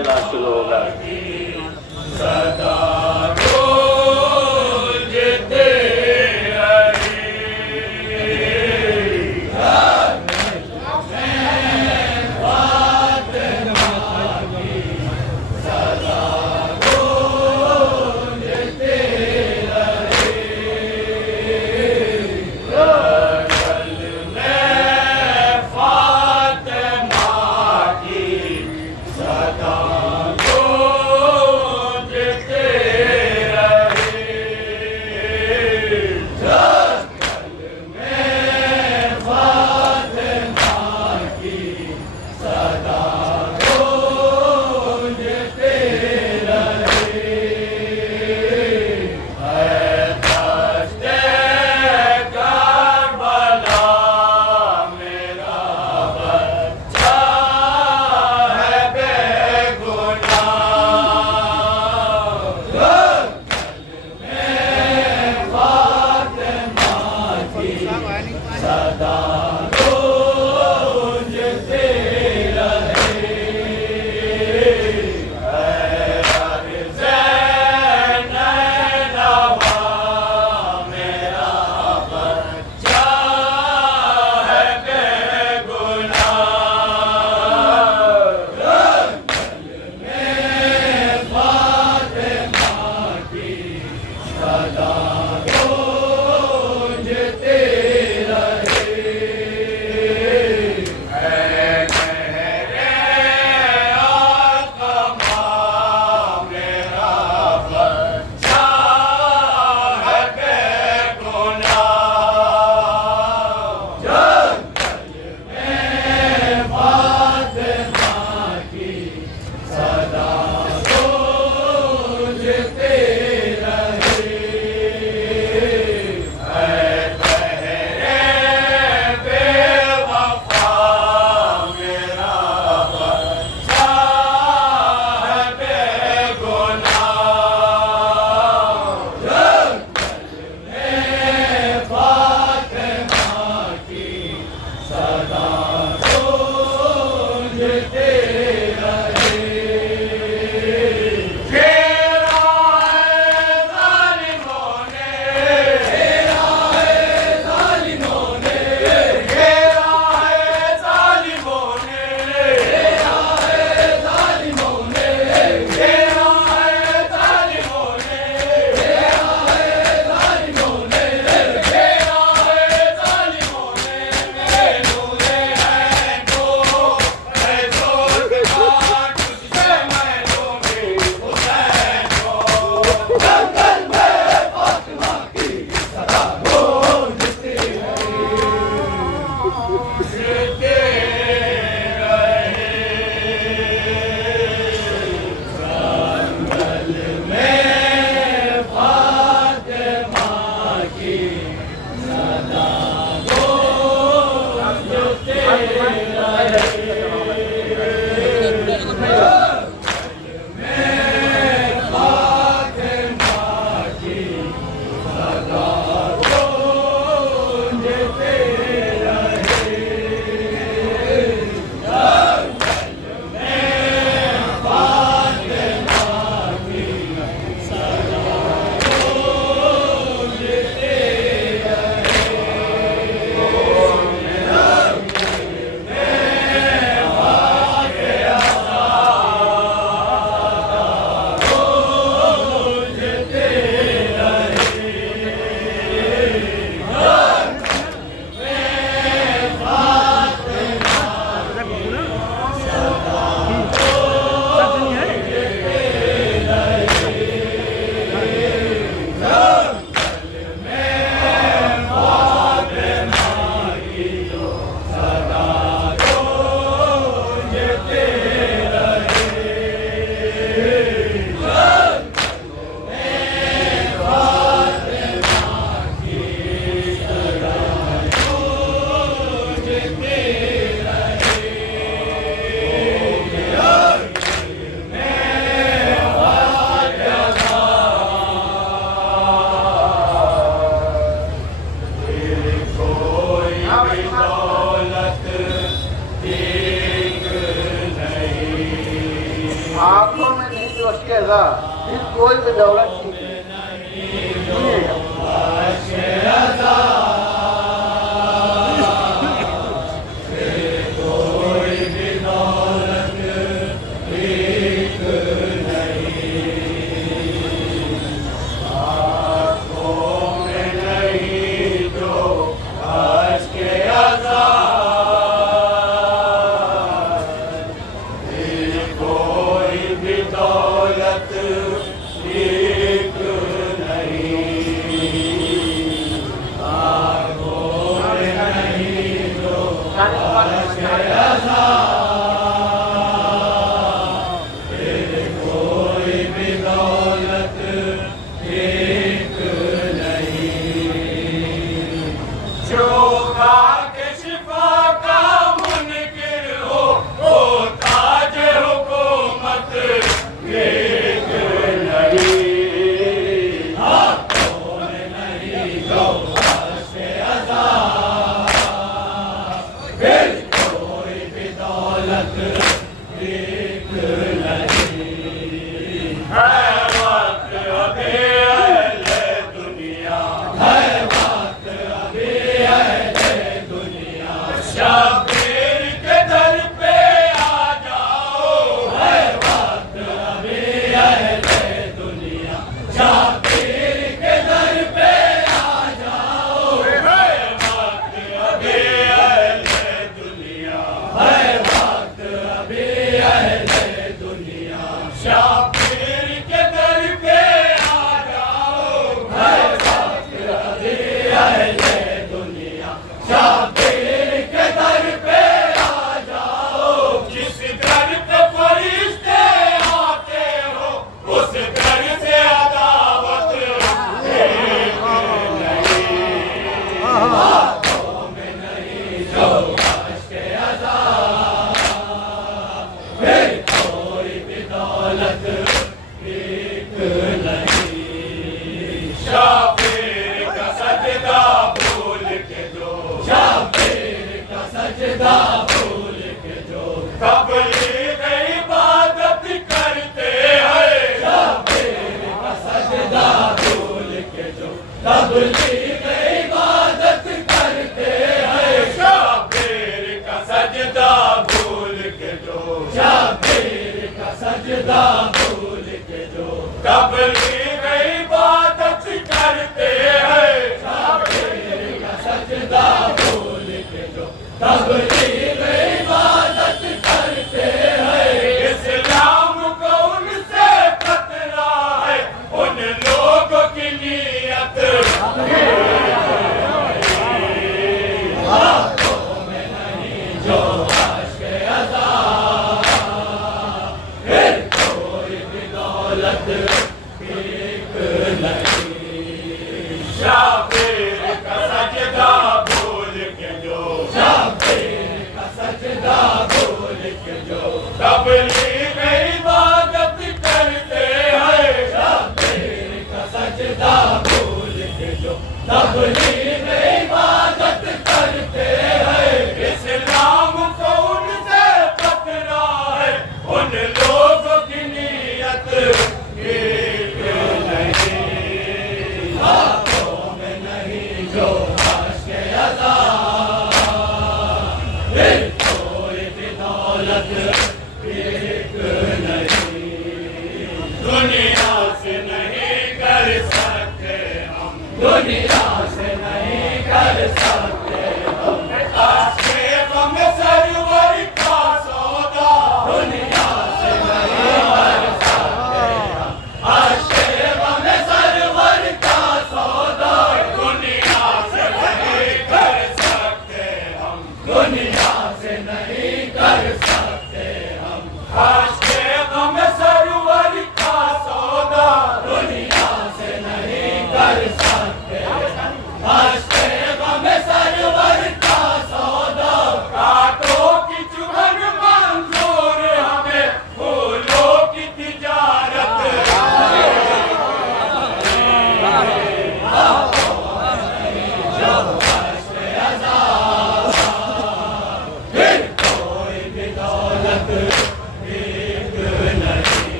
चला शुरू होगा। सदा गूंजते रहे। आंखों में नहीं रखेगा फिर कोई भी दौलत नहीं।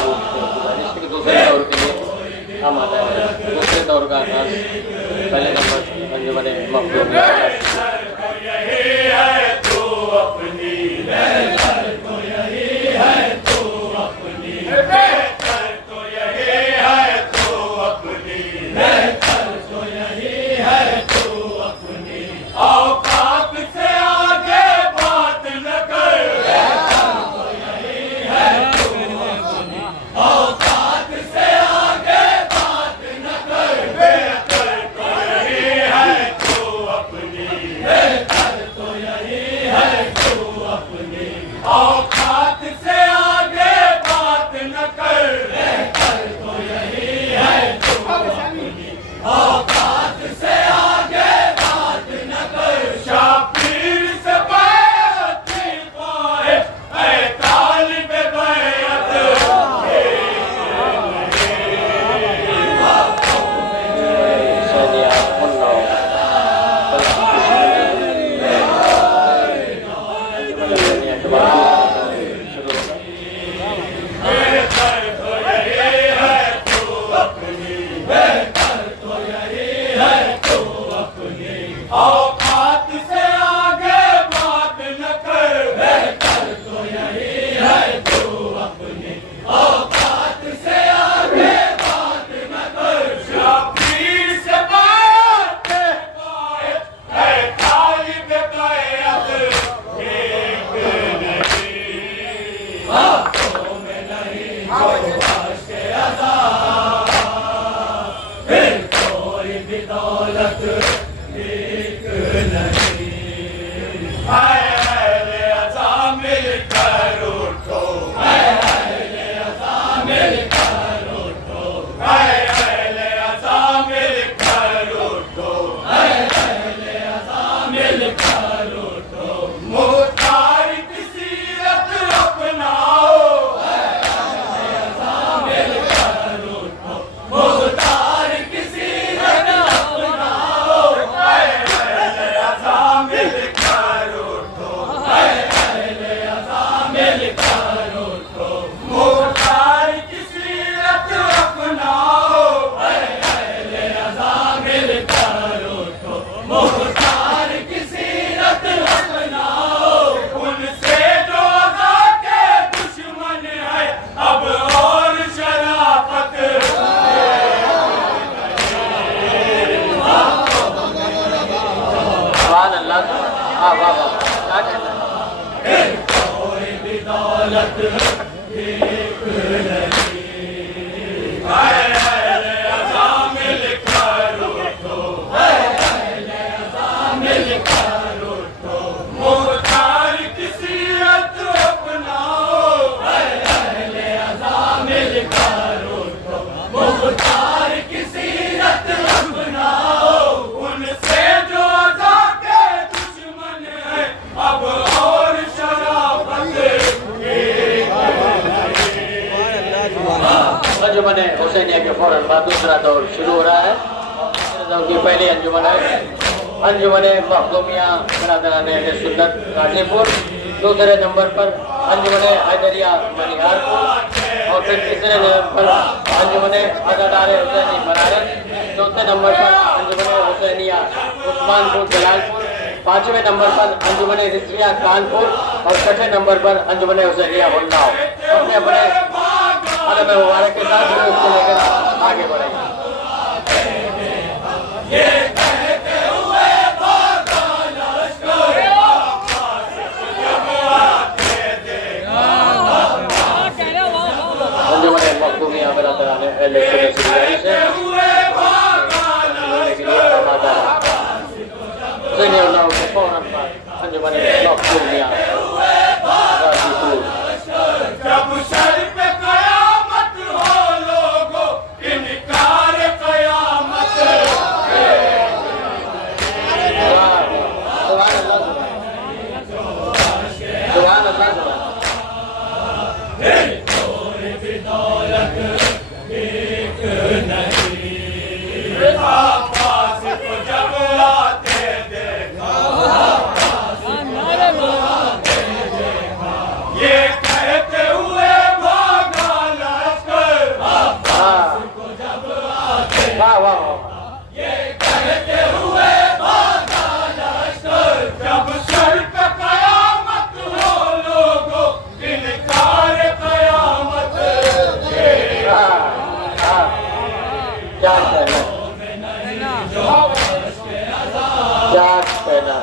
इसके दूसरे दौर के लिए हम आता है। दूसरे दौर का आगाज पहले नंबर अंजुमन मखदूमिया। अंजुमन हुसैनिया के फौरन बाद दूसरा दौर शुरू हो रहा है। दूसरे दौर की पहली अंजुमन है अंजुमन मखदूमिया बरादरान अहले सुन्नत गाजीपुर। दूसरे नंबर पर अंजुमन हैदरिया मनिहारपुर और फिर तीसरे नंबर पर अंजुमन अज़ादार हुसैनी बनारस। चौथे नंबर पर अंजुमन हुसैनिया उस्मानपुर जलालपुर। पांचवें नंबर पर अंजुमन रिजविया कानपुर और छठे नंबर पर अंजुमन हुसैनिया उन्नाव। अपने अपने अदब मुबारक के साथ उसको लेकर आगे बढ़ेंगे। अंजुमन मखदूमिया बरादरान अहले सुन्नत की गुजारिश है हुसैनी उन्नाव के फौरन बाद अंजुमन मखदूमिया गाजीपुर। ये कहते हुए क्या कहना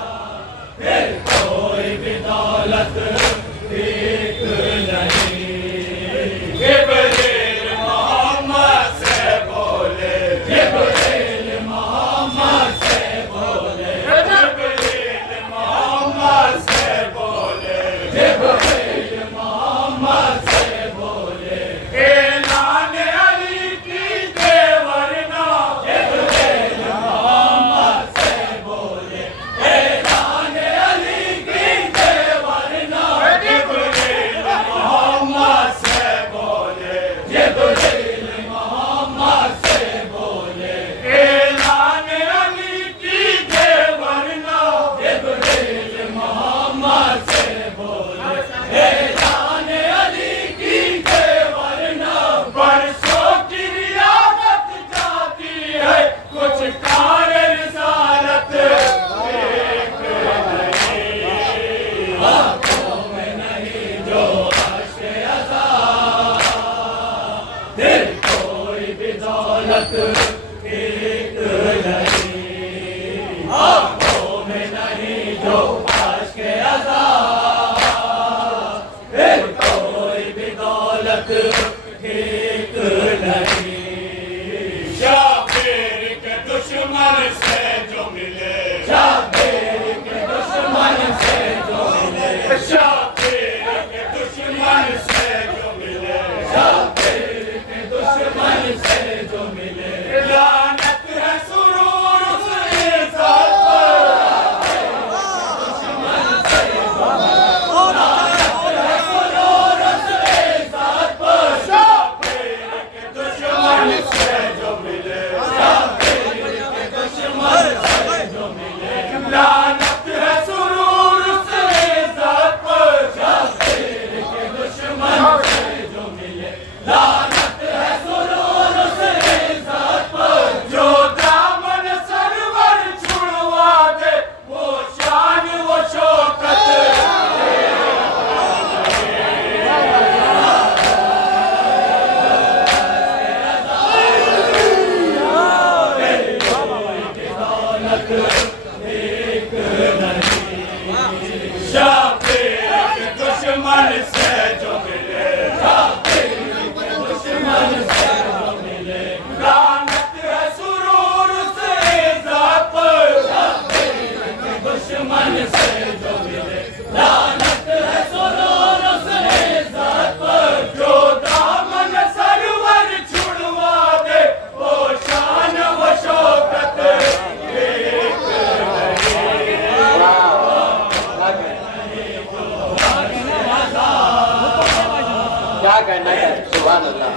क्या कहना है? सुभान अल्लाह।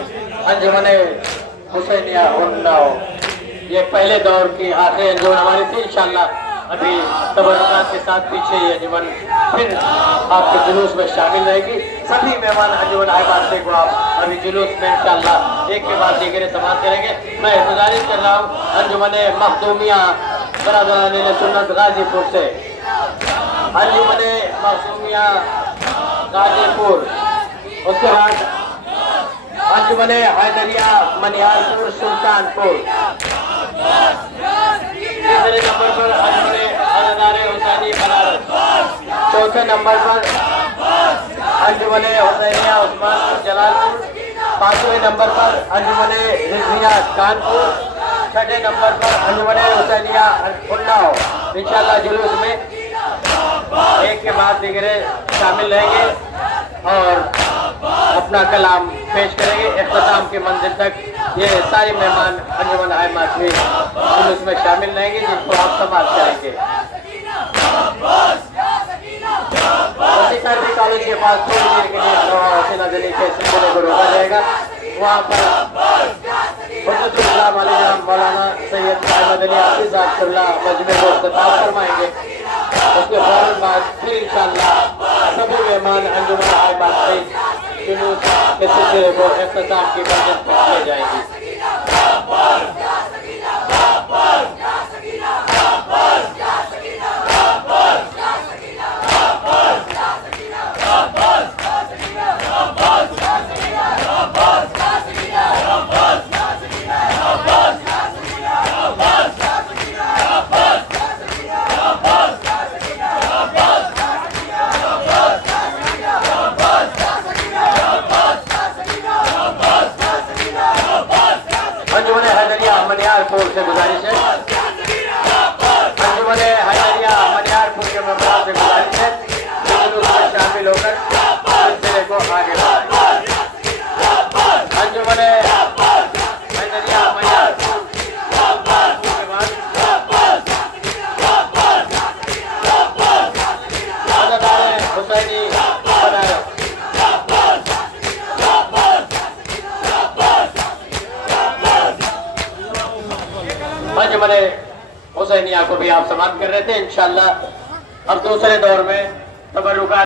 अंजुमने हुसैनिया उन्नाव ये पहले दौर की आखिरी अंजुमन हमारी थी। इंशाल्लाह अभी तबरुकात के साथ पीछे ये अंजुमन फिर आपके जुलूस में शामिल रहेगी। सभी मेहमान अंजुमन आइबाद को आप अभी जुलूस में इंशाल्लाह एक के बाद दीगर समाप्त करेंगे। मैं गुजारिश कर रहा हूँ अंजुमन मखदूमिया बरादरान सुन्नत गाजीपुर से, अंजुमन मखदूमिया गाजीपुर, उसके बाद अंजुमन हैदरिया मनिहारपुर सुल्तानपुर, तीसरे नंबर पर अंजुमन अज़ादारे हुसैनी बनारस, चौथे नंबर पर अंजुमन हुसैनिया उस्मानपुर जलालपुर, पांचवें नंबर पर अंजुमन रिजविया कानपुर, छठे नंबर पर अंजुमन हुसैनिया उन्नाव। इंशाल्लाह जुलूस में एक के बाद दीगरे शामिल रहेंगे और अपना कलाम पेश करेंगे। इख्तिताम के मंजिल तक ये सारे मेहमान अंजुमन आइमात में जुलूस में शामिल रहेंगे, जिनको आप समाप्त करेंगे। कॉलेज के पास थोड़ी देर के लिए हौसला देने के सिलसिले को रोका जाएगा। वहाँ पर मौलाना सैयद अहमद अली हाफिज़ मजमे को इख्तिताम फरमाएंगे। उसके फौरन बाद फिर इंशाअल्लाह सभी मेहमान अंजुमन आइमात में जुलूस के सिलसिले को इख्तिताम की मंजिल तक ले जाएंगे। अंजुमन हुसैनिया को भी आप समाप्त कर रहे थे। इंशाल्लाह अब दूसरे दौर में तबर्रुकात